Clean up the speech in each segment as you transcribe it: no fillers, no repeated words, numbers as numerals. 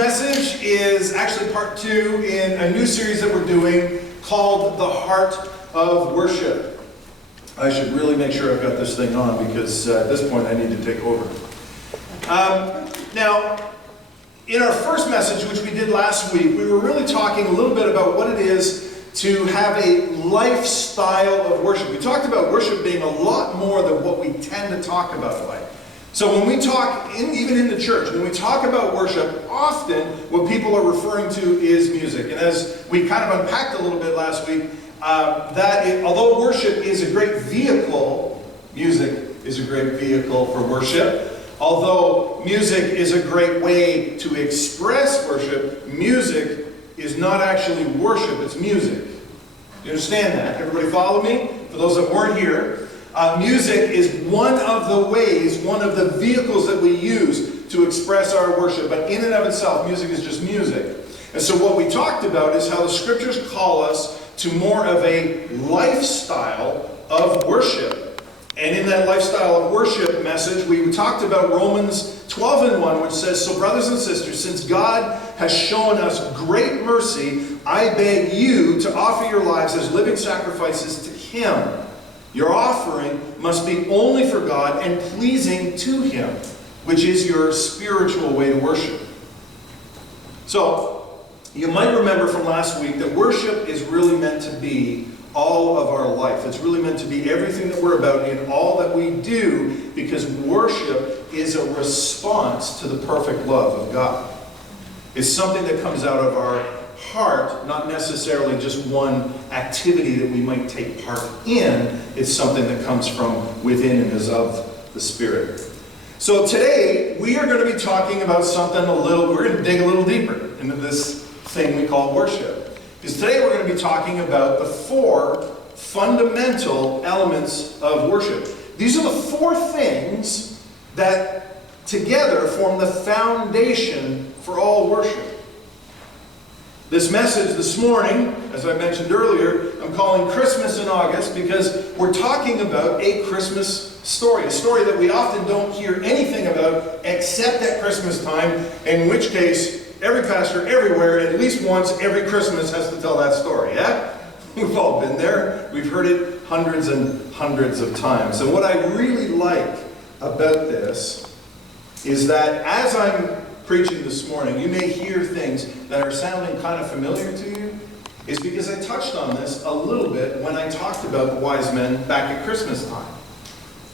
message is actually part 2 in a new series that we're doing called The Heart of Worship. I should really make sure I've got this thing on because at this point I need to take over. Now, in our first message, which we did last week, we were really talking a little bit about what it is to have a lifestyle of worship. We talked about worship being a lot more than what we tend to talk about, like. So when we talk, even in the church, when we talk about worship, often what people are referring to is music. And as we kind of unpacked a little bit last week, although worship is a great vehicle, music is a great vehicle for worship. Although music is a great way to express worship, music is not actually worship, it's music. Do you understand that? Everybody follow me? For those that weren't here, music is one of the ways, one of the vehicles that we use to express our worship. But in and of itself, music is just music. And so what we talked about is how the scriptures call us to more of a lifestyle of worship. And in that lifestyle of worship message, we talked about Romans 12:1, which says, "So brothers and sisters, since God has shown us great mercy, I beg you to offer your lives as living sacrifices to Him. Your offering must be only for God and pleasing to Him," which is your spiritual way to worship. So, you might remember from last week that worship is really meant to be all of our life. It's really meant to be everything that we're about in all that we do, because worship is a response to the perfect love of God. It's something that comes out of our heart, not necessarily just one activity that we might take part in. It's something that comes from within and is of the Spirit. So today, we are going to be talking about something we're going to dig a little deeper into this thing we call worship. Because today we're going to be talking about the 4 fundamental elements of worship. These are the 4 things that together form the foundation for all worship. This message this morning, as I mentioned earlier, I'm calling Christmas in August because we're talking about a Christmas story. A story that we often don't hear anything about except at Christmas time, in which case every pastor everywhere, at least once every Christmas, has to tell that story, yeah? We've all been there. We've heard it hundreds and hundreds of times. And what I really like about this is that as I'm preaching this morning, you may hear things that are sounding kind of familiar to you. It's because I touched on this a little bit when I talked about the wise men back at Christmas time.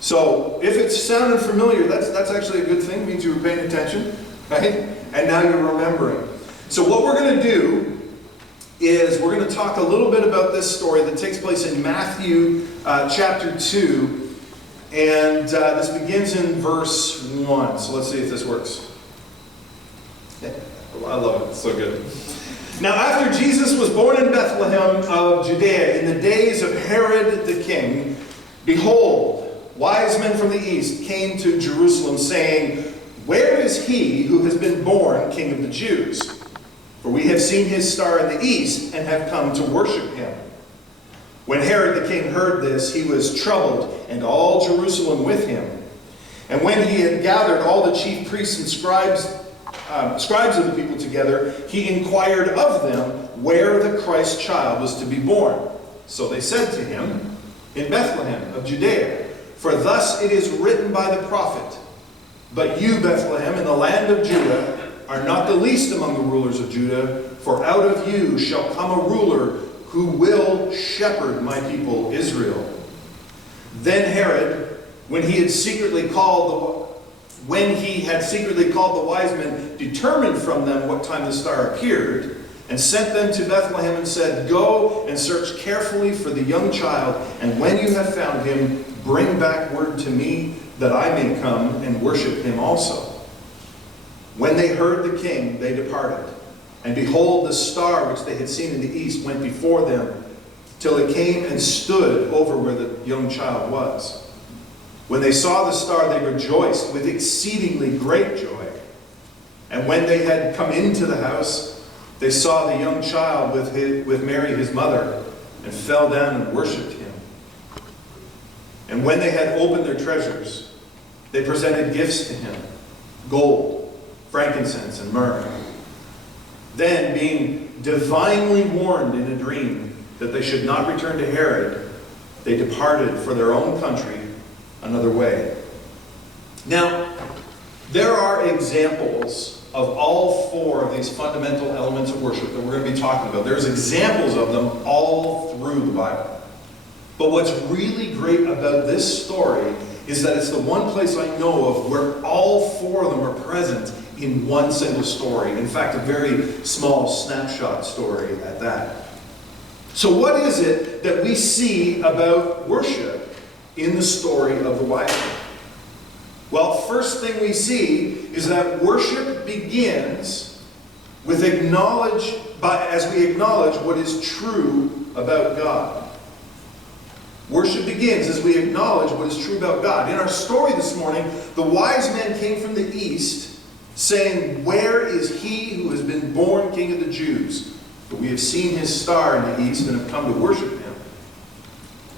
So if it's sounding familiar, that's actually a good thing. It means you were paying attention, right? And now you're remembering. So what we're going to do is we're going to talk a little bit about this story that takes place in Matthew chapter 2. And this begins in verse 1. So let's see if this works. Yeah, I love it. It's so good. "Now after Jesus was born in Bethlehem of Judea in the days of Herod the king, behold, wise men from the east came to Jerusalem, saying, 'Where is he who has been born King of the Jews? For we have seen his star in the east and have come to worship him.' When Herod the king heard this, he was troubled, and all Jerusalem with him. And when he had gathered all the chief priests and scribes of the people together, he inquired of them where the Christ child was to be born. So they said to him, 'In Bethlehem of Judea, for thus it is written by the prophet, But you, Bethlehem, in the land of Judah, are not the least among the rulers of Judah, for out of you shall come a ruler who will shepherd my people Israel.' Then Herod, when he had secretly called the wise men, determined from them what time the star appeared, and sent them to Bethlehem and said, 'Go and search carefully for the young child, and when you have found him, bring back word to me, that I may come and worship him also.' When they heard the king, they departed. And behold, the star which they had seen in the east went before them, till it came and stood over where the young child was. When they saw the star, they rejoiced with exceedingly great joy. And when they had come into the house, they saw the young child with Mary his mother, and fell down and worshipped him. And when they had opened their treasures, they presented gifts to him, gold, frankincense, and myrrh. Then, being divinely warned in a dream that they should not return to Herod, they departed for their own country another way. Now, there are examples of all four of these fundamental elements of worship that we're going to be talking about. There's examples of them all through the Bible. But what's really great about this story is that it's the one place I know of where all four of them are present in one single story. In fact, a very small snapshot story at that. So what is it that we see about worship in the story of the wise men? Well, first thing we see is that worship begins with as we acknowledge what is true about God. Worship begins as we acknowledge what is true about God. In our story this morning, the wise men came from the east, saying, "Where is he who has been born King of the Jews? For we have seen his star in the east and have come to worship him."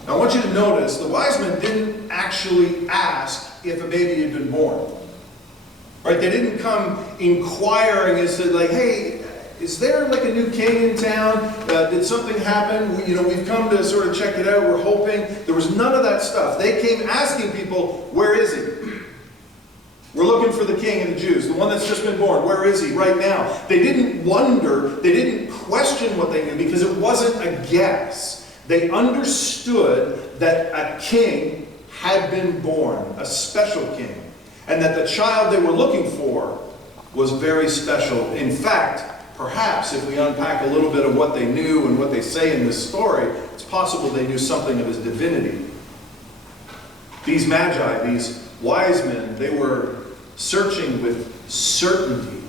Now, I want you to notice, the wise men didn't actually ask if a baby had been born. Right? They didn't come inquiring as to, like, "Hey, is there like a new king in town? Did something happen? We've come to sort of check it out. We're hoping." There was none of that stuff. They came asking people, "Where is he? We're looking for the king of the Jews, the one that's just been born. Where is he right now?" They didn't wonder, they didn't question what they knew because it wasn't a guess. They understood that a king had been born, a special king, and that the child they were looking for was very special. In fact, perhaps if we unpack a little bit of what they knew and what they say in this story, it's possible they knew something of his divinity. These magi, these wise men, they were searching with certainty.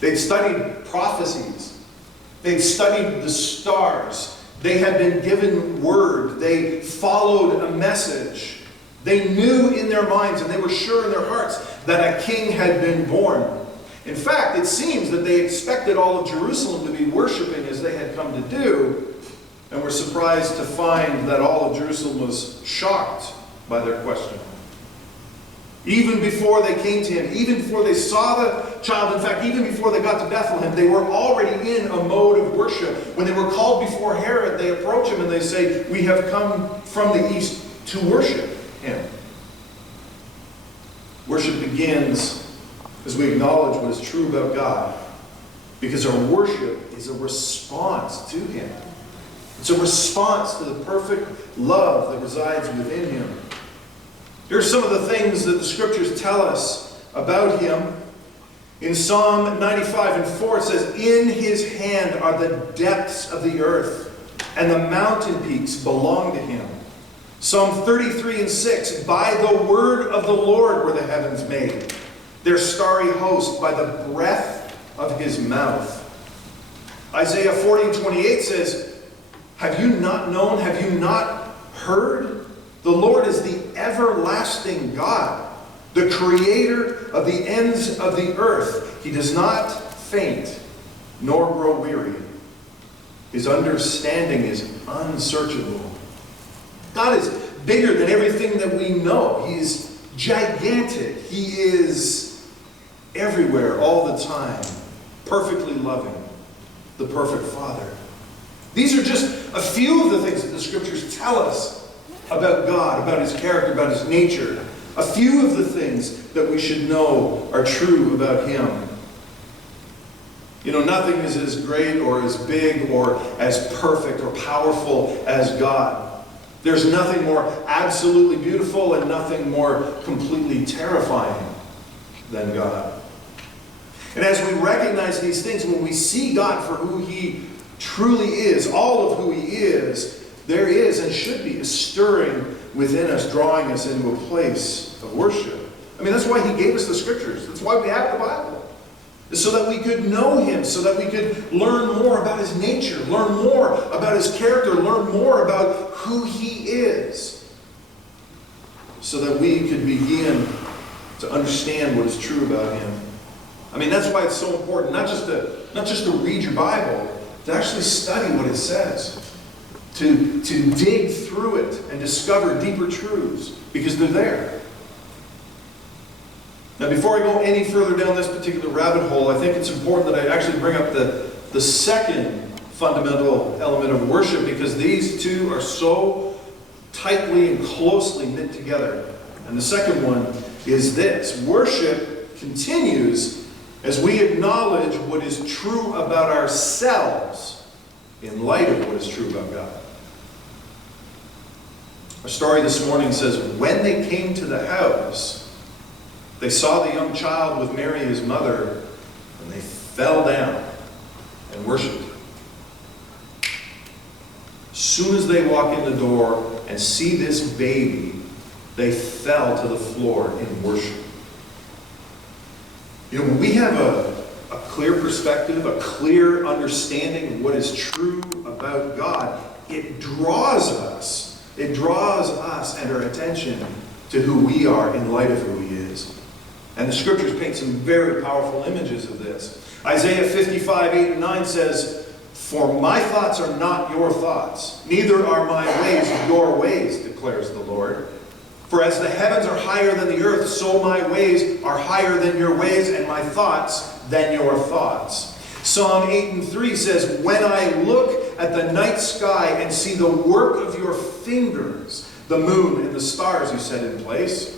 They'd studied prophecies. They'd studied the stars. They had been given word. They followed a message. They knew in their minds, and they were sure in their hearts, that a king had been born. In fact, it seems that they expected all of Jerusalem to be worshiping as they had come to do, and were surprised to find that all of Jerusalem was shocked by their question. Even before they came to him, even before they saw the child, in fact, even before they got to Bethlehem, they were already in a mode of worship. When they were called before Herod, they approach him and they say, "We have come from the east to worship him." Worship begins as we acknowledge what is true about God, because our worship is a response to him. It's a response to the perfect love that resides within him. Here's some of the things that the scriptures tell us about him. In Psalm 95:4 it says, "In his hand are the depths of the earth, and the mountain peaks belong to him." Psalm 33:6, "By the word of the Lord were the heavens made, their starry host by the breath of his mouth." Isaiah 40:28 says, "Have you not known, have you not heard? The Lord is the everlasting God, the creator of the ends of the earth. He does not faint nor grow weary. His understanding is unsearchable." God is bigger than everything that we know. He's gigantic. He is everywhere all the time, perfectly loving, the perfect Father. These are just a few of the things that the scriptures tell us about God, about his character, about his nature. A few of the things that we should know are true about him. Nothing is as great or as big or as perfect or powerful as God. There's nothing more absolutely beautiful and nothing more completely terrifying than God. And as we recognize these things, when we see God for who he truly is, all of who he is, there is and should be a stirring within us, drawing us into a place of worship. That's why he gave us the scriptures. That's why we have the Bible. It's so that we could know him, so that we could learn more about his nature, learn more about his character, learn more about who he is, so that we could begin to understand what is true about him. That's why it's so important, not just to read your Bible, to actually study what it says. To dig through it and discover deeper truths, because they're there. Now, before I go any further down this particular rabbit hole, I think it's important that I actually bring up the second fundamental element of worship, because these two are so tightly and closely knit together. And the second one is this: worship continues as we acknowledge what is true about ourselves in light of what is true about God. Our story this morning says, when they came to the house, they saw the young child with Mary his mother, and they fell down and worshipped. As soon as they walk in the door and see this baby, they fell to the floor in worship. You know, when we have a clear perspective, a clear understanding of what is true about God, it draws us and our attention to who we are in light of who He is. And the Scriptures paint some very powerful images of this. Isaiah 55, 8 and 9 says, "For my thoughts are not your thoughts, neither are my ways your ways, declares the Lord. For as the heavens are higher than the earth, so my ways are higher than your ways, and my thoughts than your thoughts." Psalm 8 and 3 says, "When I look at the night sky and see the work of your fingers, the moon and the stars you set in place,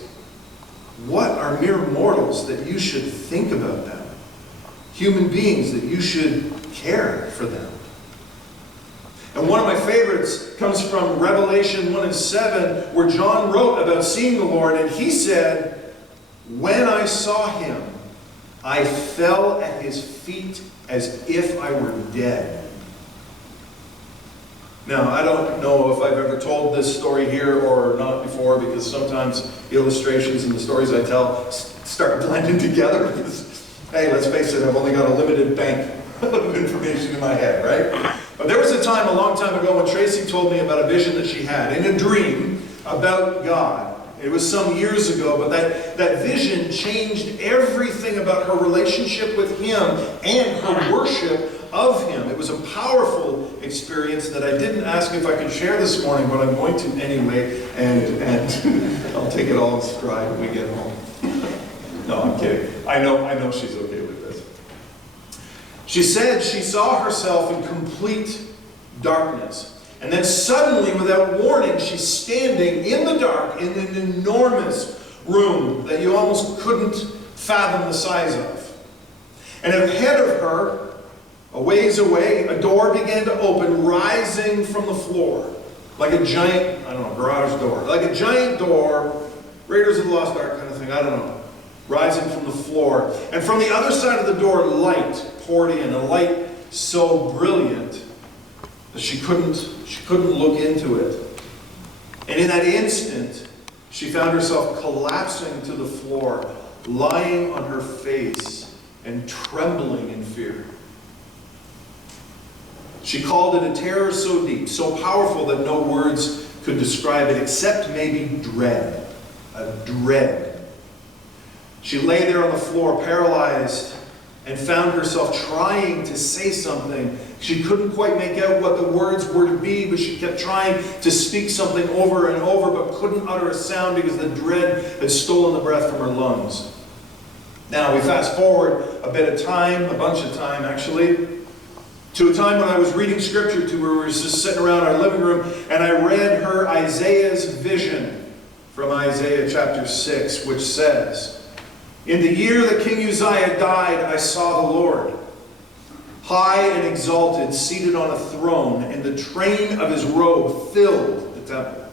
what are mere mortals that you should think about them? Human beings that you should care for them." And one of my favorites comes from Revelation 1 and 7, where John wrote about seeing the Lord, and he said, "When I saw Him, I fell at His feet as if I were dead." Now, I don't know if I've ever told this story here or not before, because sometimes illustrations and the stories I tell start blending together. Because, hey, let's face it, I've only got a limited bank of information in my head, right? But there was a time, a long time ago, when Tracy told me about a vision that she had in a dream about God. It was some years ago, but that vision changed everything about her relationship with Him and her worship of Him. It was a powerful experience that I didn't ask if I could share this morning, but I'm going to anyway, and I'll take it all in stride when we get home. No, I'm kidding. I know she's okay with this. She said she saw herself in complete darkness. And then suddenly, without warning, she's standing in the dark in an enormous room that you almost couldn't fathom the size of. And ahead of her, a ways away, a door began to open, rising from the floor. Like a giant, garage door. Like a giant door, Raiders of the Lost Ark kind of thing, rising from the floor. And from the other side of the door, light poured in, a light so brilliant that she couldn't look into it. And in that instant, she found herself collapsing to the floor, lying on her face and trembling in fear. She called it a terror so deep, so powerful that no words could describe it, except maybe dread. A dread. She lay there on the floor, paralyzed, and found herself trying to say something. She couldn't quite make out what the words were to be, but she kept trying to speak something over and over, but couldn't utter a sound because the dread had stolen the breath from her lungs. Now, we fast forward a bit of time, a bunch of time actually, to a time when I was reading Scripture to her. We were just sitting around our living room, and I read her Isaiah's vision from Isaiah chapter 6, which says, "In the year that King Uzziah died, I saw the Lord, high and exalted, seated on a throne, and the train of His robe filled the temple.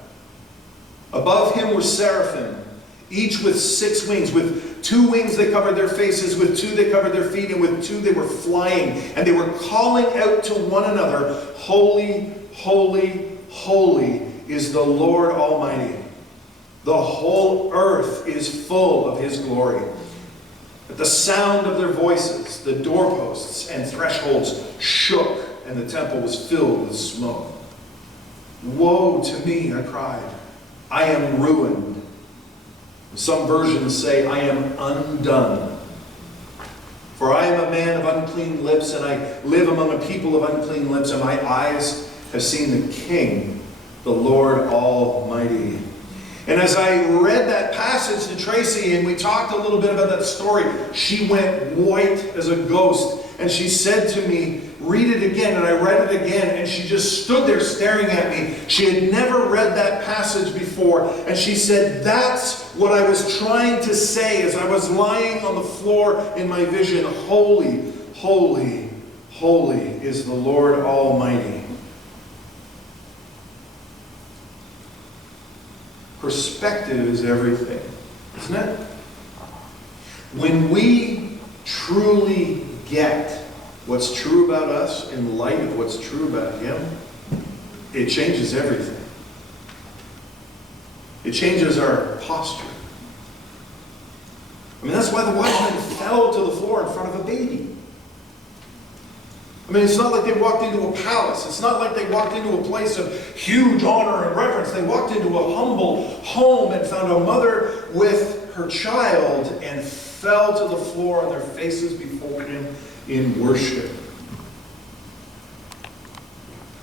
Above Him were seraphim, each with 6 wings. With 2 wings they covered their faces, with 2 they covered their feet, and with 2 they were flying. And they were calling out to one another, 'Holy, holy, holy is the Lord Almighty. The whole earth is full of His glory.' At the sound of their voices, the doorposts and thresholds shook, and the temple was filled with smoke. 'Woe to me,' I cried. 'I am ruined.' Some versions say, 'I am undone. For I am a man of unclean lips, and I live among a people of unclean lips, and my eyes have seen the King, the Lord Almighty.'" And as I read that passage, the Tracy and we talked a little bit about that story, she went white as a ghost. And she said to me, read it again. And I read it again. And she just stood there staring at me. She had never read that passage before. And she said, that's what I was trying to say as I was lying on the floor in my vision. Holy, holy, holy is the Lord Almighty. Perspective is everything, isn't it? When we truly get what's true about us in light of what's true about Him, it changes everything. It changes our posture. I mean, that's why the wise men fell to the floor in front of a baby. I mean, it's not like they walked into a palace. It's not like they walked into a place of huge honor and reverence. They walked into a humble home and found a mother with her child and fell to the floor on their faces before Him in worship.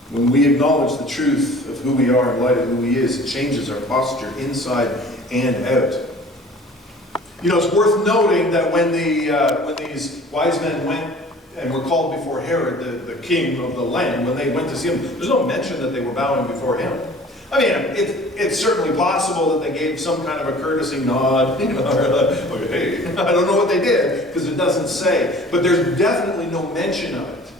When we acknowledge the truth of who we are in light of who He is, it changes our posture inside and out. You know, it's worth noting that when these wise men went and were called before Herod, the king of the land, when they went to see him, there's no mention that they were bowing before him. I mean, it's certainly possible that they gave some kind of a courtesy nod, you know, or, hey, I don't know what they did, because it doesn't say. But there's definitely no mention of it.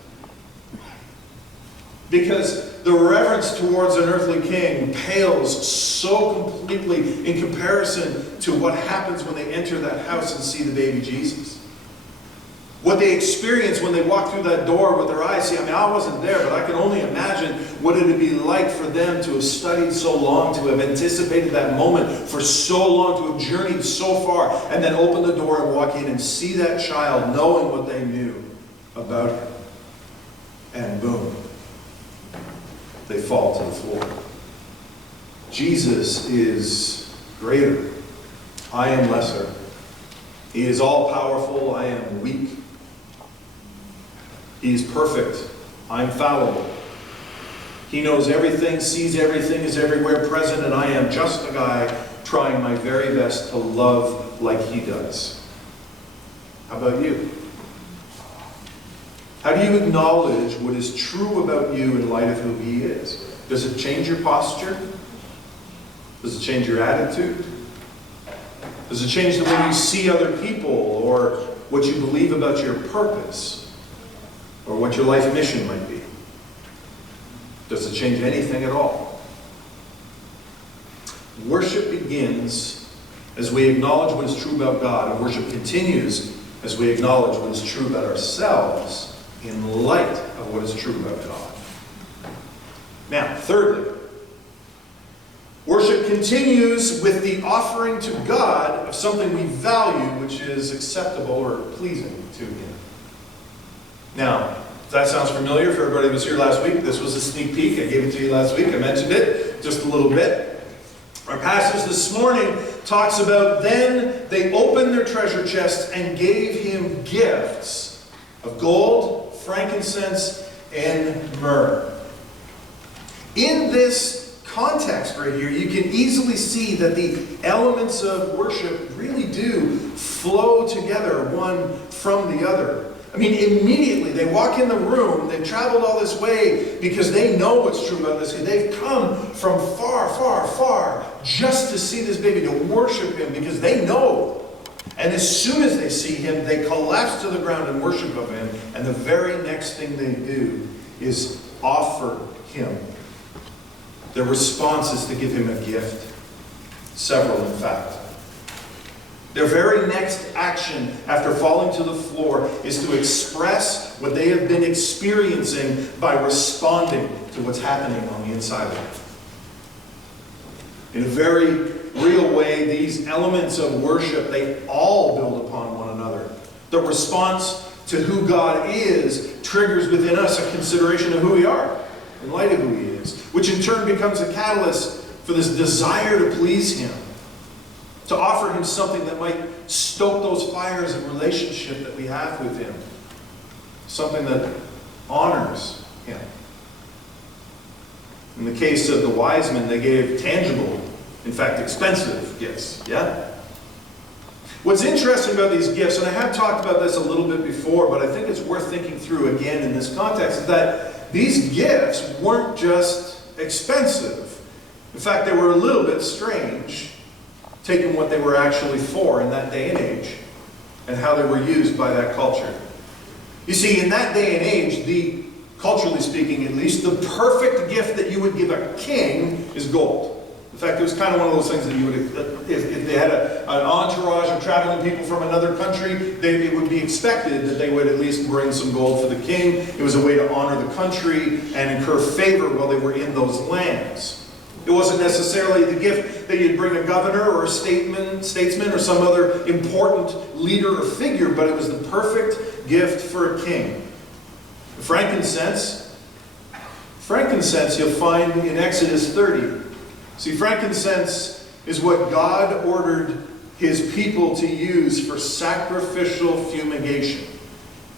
Because the reverence towards an earthly king pales so completely in comparison to what happens when they enter that house and see the baby Jesus. What they experience when they walk through that door with their eyes. See, I mean, I wasn't there, but I can only imagine what it would be like for them to have studied so long, to have anticipated that moment for so long, to have journeyed so far, and then open the door and walk in and see that child knowing what they knew about him. And boom, they fall to the floor. Jesus is greater. I am lesser. He is all-powerful. I am weak. He is perfect. I'm fallible. He knows everything, sees everything, is everywhere present, and I am just a guy trying my very best to love like He does. How about you? How do you acknowledge what is true about you in light of who He is? Does it change your posture? Does it change your attitude? Does it change the way you see other people, or what you believe about your purpose, or what your life mission might be? Does it change anything at all? Worship begins as we acknowledge what is true about God, and worship continues as we acknowledge what is true about ourselves in light of what is true about God. Now, thirdly, worship continues with the offering to God of something we value, which is acceptable or pleasing to Him. Now, if that sounds familiar, if everybody was here last week, this was a sneak peek. I gave it to you last week. I mentioned it just a little bit. Our passage this morning talks about, then they opened their treasure chests and gave Him gifts of gold, frankincense, and myrrh. In this context right here, you can easily see that the elements of worship really do flow together one from the other. I mean, immediately they walk in the room, they've traveled all this way because they know what's true about this. They've come from far, far, far just to see this baby, to worship Him, because they know. And as soon as they see Him, they collapse to the ground in worship of Him. And the very next thing they do is offer Him. Their response is to give Him a gift. Several, in fact. Their very next action after falling to the floor is to express what they have been experiencing by responding to what's happening on the inside of them. In a very real way, these elements of worship, they all build upon one another. The response to who God is triggers within us a consideration of who we are in light of who He is, which in turn becomes a catalyst for this desire to please Him, to offer Him something that might stoke those fires of relationship that we have with Him, something that honors Him. In the case of the wise men, they gave tangible, in fact expensive gifts, yeah? What's interesting about these gifts, and I have talked about this a little bit before, but I think it's worth thinking through again in this context, is that these gifts weren't just expensive. In fact, they were a little bit strange, taking what they were actually for in that day and age, and how they were used by that culture. You see, in that day and age, culturally speaking at least, the perfect gift that you would give a king is gold. In fact, it was kind of one of those things that you would, if they had an entourage of traveling people from another country, it would be expected that they would at least bring some gold for the king. It was a way to honor the country and incur favor while they were in those lands. It wasn't necessarily the gift that you'd bring a governor or a statesman or some other important leader or figure, but it was the perfect gift for a king. Frankincense you'll find in Exodus 30. See, frankincense is what God ordered his people to use for sacrificial fumigation.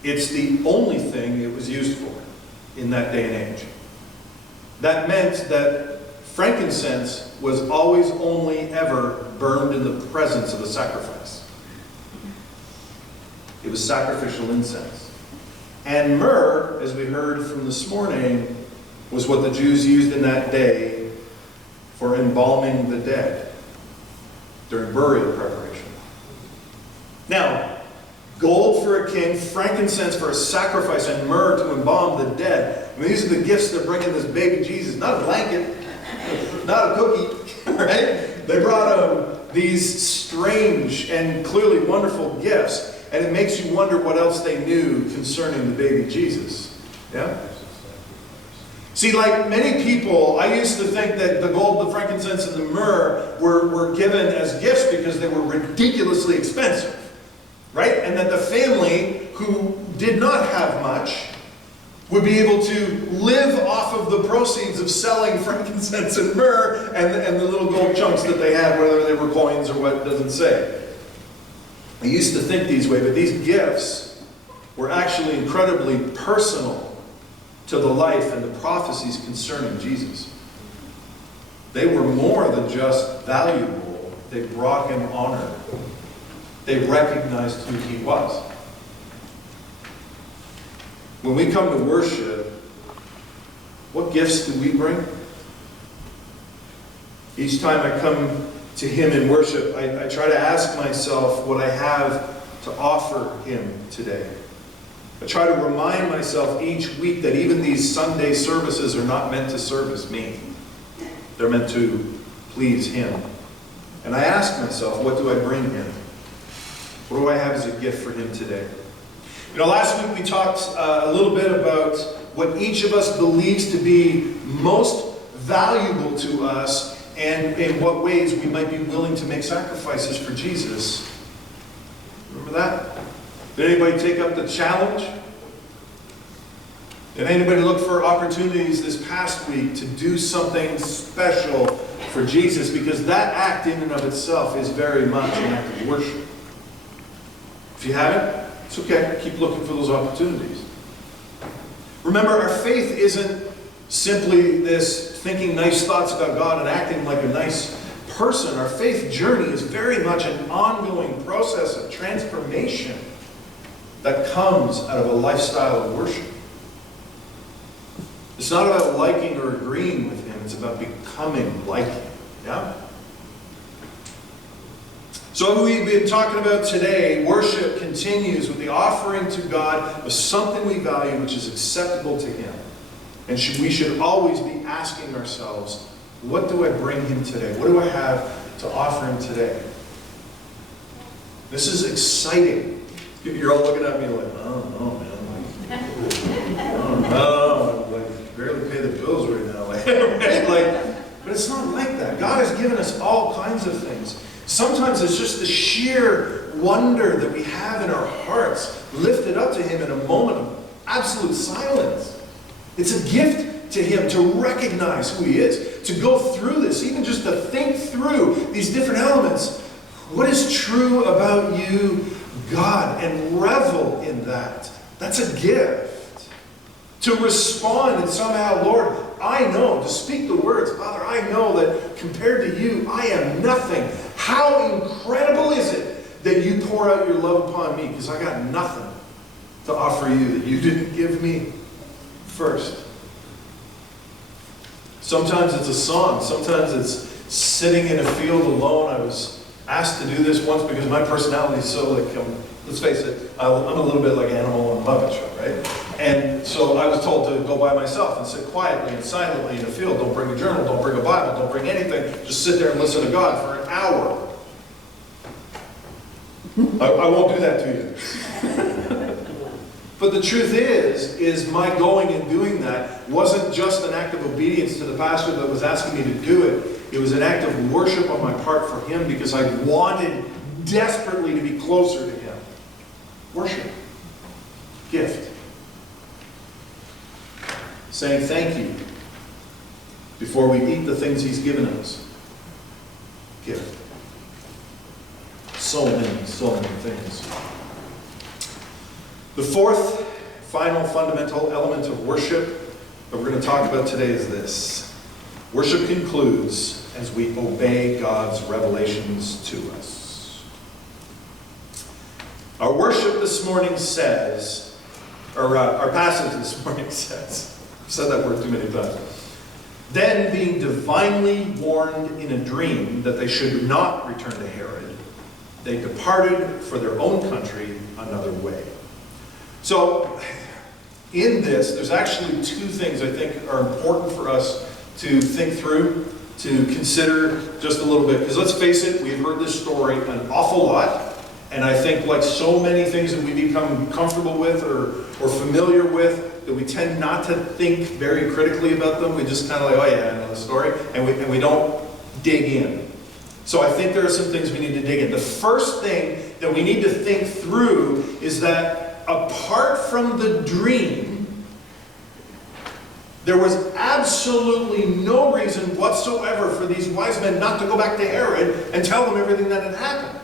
It's the only thing it was used for in that day and age. That meant that frankincense was always only ever burned in the presence of a sacrifice. It was sacrificial incense. And myrrh, as we heard from this morning, was what the Jews used in that day for embalming the dead during burial preparation. Now, gold for a king, frankincense for a sacrifice, and myrrh to embalm the dead. I mean, these are the gifts they're bringing this baby Jesus. Not a blanket, not a cookie, right? They brought these strange and clearly wonderful gifts, and it makes you wonder what else they knew concerning the baby Jesus. Yeah? See, like many people, I used to think that the gold, the frankincense, and the myrrh were given as gifts because they were ridiculously expensive, right? And that the family who did not have much would be able to live off of the proceeds of selling frankincense and myrrh and the little gold chunks that they had, whether they were coins or what, doesn't say. I used to think these way, but these gifts were actually incredibly personal to the life and the prophecies concerning Jesus. They were more than just valuable. They brought him honor. They recognized who he was. When we come to worship, what gifts do we bring? Each time I come to him in worship, I try to ask myself what I have to offer him today. I try to remind myself each week that even these Sunday services are not meant to service me. They're meant to please him. And I ask myself, what do I bring him? What do I have as a gift for him today? You know, last week we talked a little bit about what each of us believes to be most valuable to us and in what ways we might be willing to make sacrifices for Jesus. Remember that? Did anybody take up the challenge? Did anybody look for opportunities this past week to do something special for Jesus? Because that act in and of itself is very much an act of worship. If you haven't, it's okay. Keep looking for those opportunities. Remember, our faith isn't simply this thinking nice thoughts about God and acting like a nice person. Our faith journey is very much an ongoing process of transformation that comes out of a lifestyle of worship. It's not about liking or agreeing with him. It's about becoming like him. Yeah? So we've been talking about today, worship continues with the offering to God of something we value which is acceptable to him. And we should always be asking ourselves, what do I bring him today? What do I have to offer him today? This is exciting. You're all looking at me like, oh no, man. Oh no, like barely pay the bills right now. Right? But it's not like that. God has given us all kinds of things. Sometimes it's just the sheer wonder that we have in our hearts lifted up to him in a moment of absolute silence. It's a gift to him to recognize who he is, to go through this, even just to think through these different elements. What is true about you, God, and revel in that. That's a gift. To respond and somehow, Lord, I know, to speak the words, Father, I know that compared to you, I am nothing. How incredible is it that you pour out your love upon me, because I got nothing to offer you that you didn't give me first. Sometimes it's a song. Sometimes it's sitting in a field alone. I was asked to do this once because my personality is so like, let's face it, I'm a little bit like Animal on the Muppet Show, right? And so I was told to go by myself and sit quietly and silently in a field. Don't bring a journal, don't bring a Bible, don't bring anything. Just sit there and listen to God for an hour. I won't do that to you. But the truth is my going and doing that wasn't just an act of obedience to the pastor that was asking me to do it. It was an act of worship on my part for him because I wanted desperately to be closer to him. Worship. Gift. Saying thank you before we eat the things he's given us. Gift. So many things. The fourth, final, fundamental element of worship that we're going to talk about today is this. Worship concludes as we obey God's revelations to us. Our worship this morning says, or our passage this morning says, I've said that word too many times. Then, being divinely warned in a dream that they should not return to Herod, they departed for their own country another way. So, in this, there's actually two things I think are important for us to think through, to consider just a little bit. Because let's face it, we've heard this story an awful lot. And I think like so many things that we become comfortable with or familiar with, that we tend not to think very critically about them. We just kind of like, oh yeah, I know the story. And we don't dig in. So I think there are some things we need to dig in. The first thing that we need to think through is that apart from the dream, there was absolutely no reason whatsoever for these wise men not to go back to Herod and tell them everything that had happened.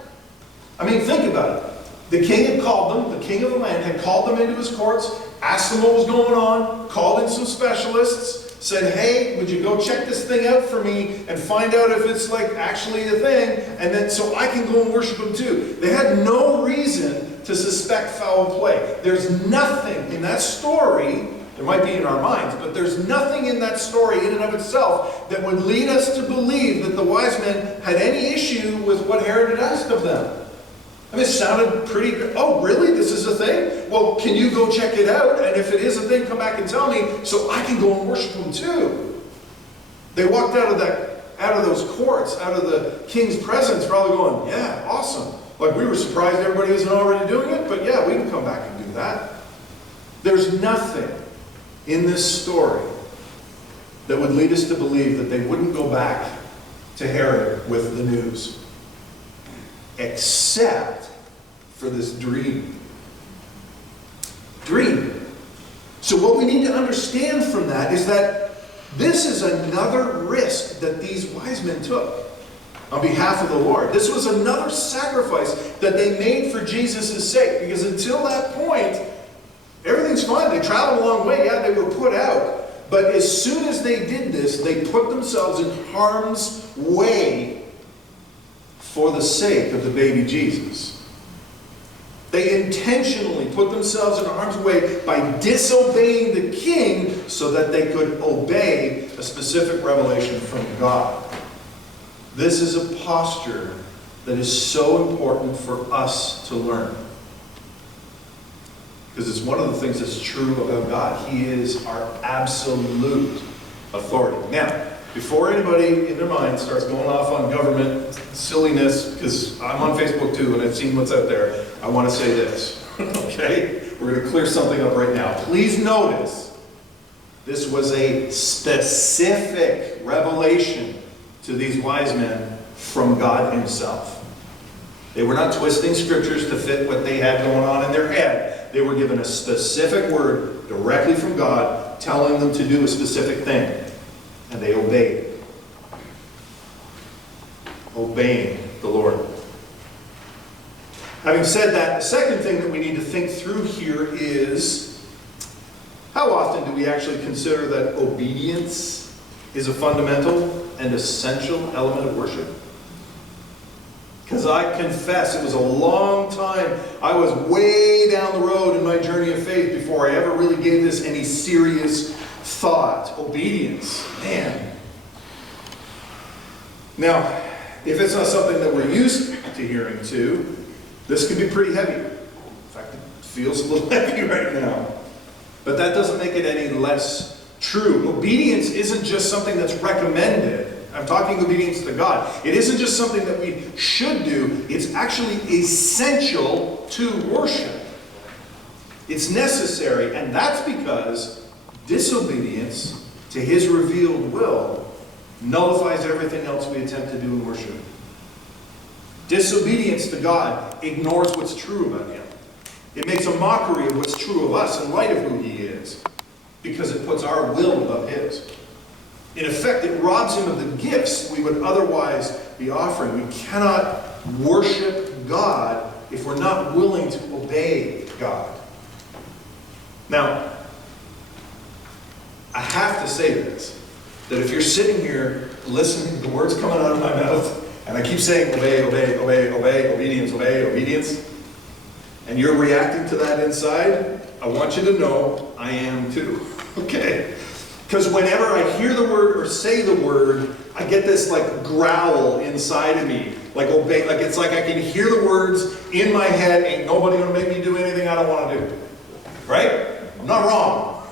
I mean, think about it. The king had called them, the king of the land had called them into his courts, asked them what was going on, called in some specialists, said, hey, would you go check this thing out for me and find out if it's like actually a thing, and then so I can go and worship him too. They had no reason to suspect foul play. There's nothing in that story, there might be in our minds, but there's nothing in that story in and of itself that would lead us to believe that the wise men had any issue with what Herod had asked of them. I mean, it sounded pretty good. Oh, really? This is a thing? Well, can you go check it out? And if it is a thing, come back and tell me so I can go and worship him too. They walked out of those courts, out of the king's presence, probably going, yeah, awesome. Like, we were surprised everybody isn't already doing it, but yeah, we can come back and do that. There's nothing in this story that would lead us to believe that they wouldn't go back to Herod with the news. Except for this dream. Dream. So what we need to understand from that is that this is another risk that these wise men took on behalf of the Lord. This was another sacrifice that they made for Jesus' sake. Because until that point, everything's fine. They traveled a long way. Yeah, they were put out. But as soon as they did this, they put themselves in harm's way for the sake of the baby Jesus. They intentionally put themselves in harm's way by disobeying the king so that they could obey a specific revelation from God. This is a posture that is so important for us to learn. Because it's one of the things that's true about God. He is our absolute authority. Now, before anybody in their mind starts going off on government silliness, because I'm on Facebook too and I've seen what's out there, I want to say this. Okay? We're going to clear something up right now. Please notice, this was a specific revelation to these wise men from God himself. They were not twisting scriptures to fit what they had going on in their head. They were given a specific word directly from God, telling them to do a specific thing. And they obeyed. Obeying the Lord. Having said that, the second thing that we need to think through here is, how often do we actually consider that obedience is a fundamental and essential element of worship? Because I confess, it was a long time. I was way down the road in my journey of faith before I ever really gave this any serious thought. Obedience. Man. Now, if it's not something that we're used to hearing to, this could be pretty heavy. In fact, it feels a little heavy right now. But that doesn't make it any less true. Obedience isn't just something that's recommended. I'm talking obedience to God. It isn't just something that we should do. It's actually essential to worship. It's necessary, and that's because disobedience to His revealed will nullifies everything else we attempt to do in worship. Disobedience to God ignores what's true about Him. It makes a mockery of what's true of us in light of who He is, because it puts our will above His. In effect, it robs Him of the gifts we would otherwise be offering. We cannot worship God if we're not willing to obey God. Now, I have to say this, that if you're sitting here listening to the words coming out of my mouth, and I keep saying obey, obey, obey, obey, obedience, obey, obedience, and you're reacting to that inside, I want you to know I am too. Okay? Because whenever I hear the word or say the word, I get this like growl inside of me. Like obey, like it's like I can hear the words in my head, ain't nobody gonna make me do anything I don't want to do. Right? I'm not wrong.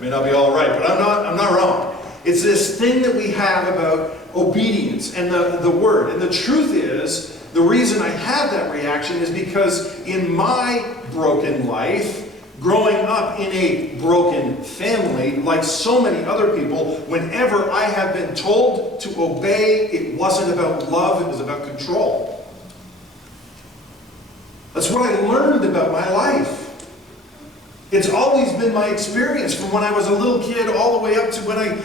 May not be all right, but I'm not wrong. It's this thing that we have about obedience and the word. And the truth is, the reason I have that reaction is because in my broken life, growing up in a broken family, like so many other people, whenever I have been told to obey, it wasn't about love, it was about control. That's what I learned about my life. It's always been my experience from when I was a little kid all the way up to when I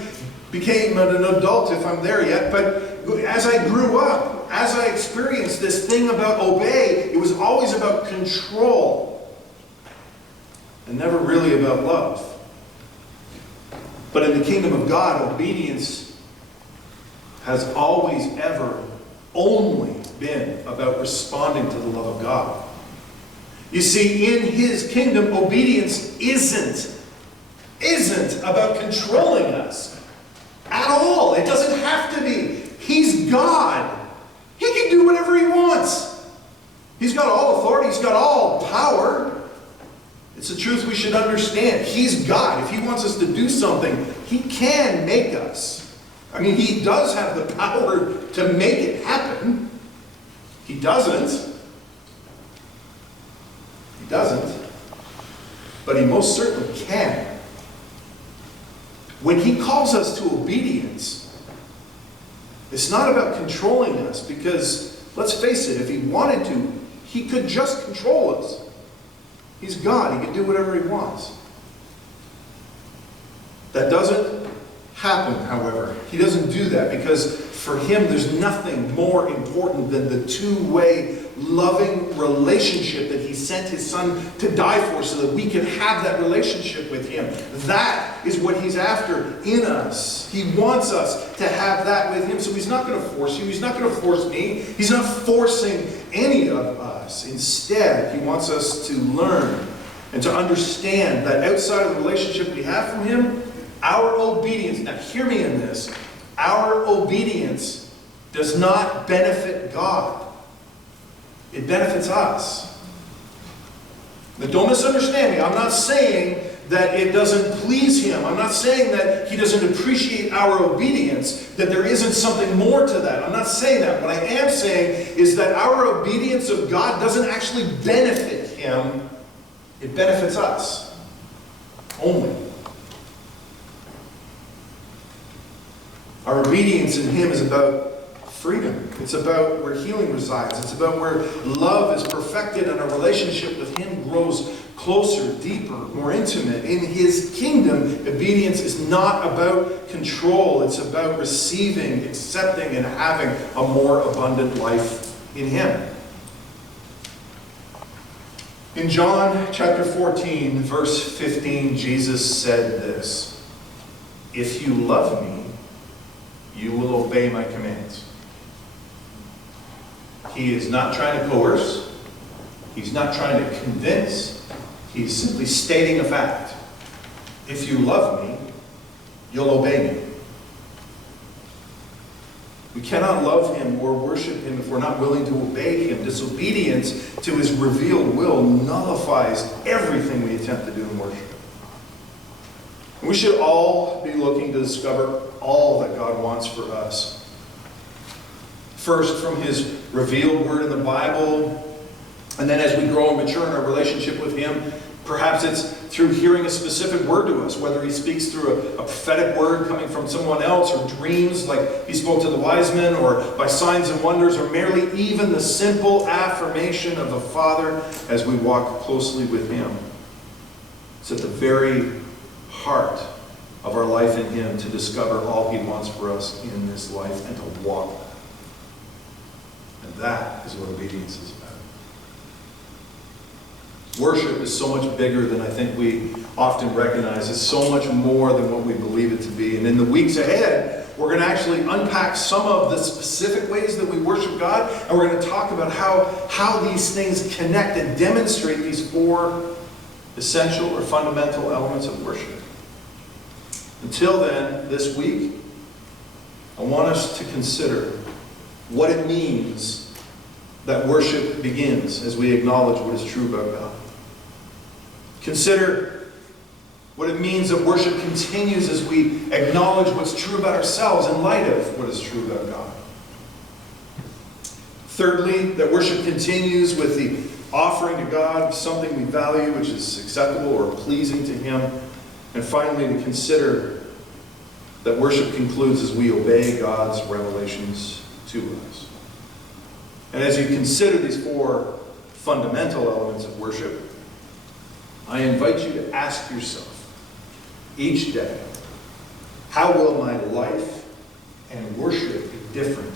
became an adult, if I'm there yet. But as I grew up, as I experienced this thing about obey, it was always about control. And never really about love. But in the kingdom of God, obedience has always, ever, only been about responding to the love of God. You see, in His kingdom, obedience isn't about controlling us at all. It doesn't have to be. He's God. He can do whatever He wants. He's got all authority. He's got all power. It's a truth we should understand. He's God. If He wants us to do something, He can make us. I mean, He does have the power to make it happen. He doesn't. He doesn't. But He most certainly can. When He calls us to obedience, it's not about controlling us, because, let's face it, if He wanted to, He could just control us. He's God. He can do whatever He wants. That doesn't happen, however. He doesn't do that because for Him there's nothing more important than the two-way loving relationship that He sent His Son to die for so that we can have that relationship with Him. That is what He's after in us. He wants us to have that with Him. So He's not going to force you. He's not going to force me. He's not forcing any of us. Instead, He wants us to learn and to understand that outside of the relationship we have from Him, our obedience, now hear me in this, our obedience does not benefit God. It benefits us. But don't misunderstand me. I'm not saying that it doesn't please Him. I'm not saying that He doesn't appreciate our obedience, that there isn't something more to that. I'm not saying that. What I am saying is that our obedience of God doesn't actually benefit Him. It benefits us only. Our obedience in Him is about freedom. It's about where healing resides. It's about where love is perfected and our relationship with Him grows closer, deeper, more intimate. In His kingdom, obedience is not about control. It's about receiving, accepting, and having a more abundant life in Him. In John chapter 14, verse 15, Jesus said this, "If you love me, you will obey my commands." He is not trying to coerce. He's not trying to convince. He's simply stating a fact. If you love me, you'll obey me. We cannot love him or worship him if we're not willing to obey him. Disobedience to his revealed will nullifies everything we attempt to do in worship. And we should all be looking to discover all that God wants for us. First, from his revealed word in the Bible, and then as we grow and mature in our relationship with him, perhaps it's through hearing a specific word to us, whether he speaks through a prophetic word coming from someone else, or dreams like he spoke to the wise men, or by signs and wonders, or merely even the simple affirmation of the Father as we walk closely with him. It's at the very heart of our life in him to discover all he wants for us in this life and to walk. And that is what obedience is about. Worship is so much bigger than I think we often recognize. It's so much more than what we believe it to be. And in the weeks ahead, we're going to actually unpack some of the specific ways that we worship God, and we're going to talk about how these things connect and demonstrate these four essential or fundamental elements of worship. Until then, this week, I want us to consider what it means that worship begins as we acknowledge what is true about God. Consider what it means that worship continues as we acknowledge what's true about ourselves in light of what is true about God. Thirdly, that worship continues with the offering to God something we value, which is acceptable or pleasing to him. And finally, to consider that worship concludes as we obey God's revelations to us. And as you consider these four fundamental elements of worship, I invite you to ask yourself each day, how will my life and worship be different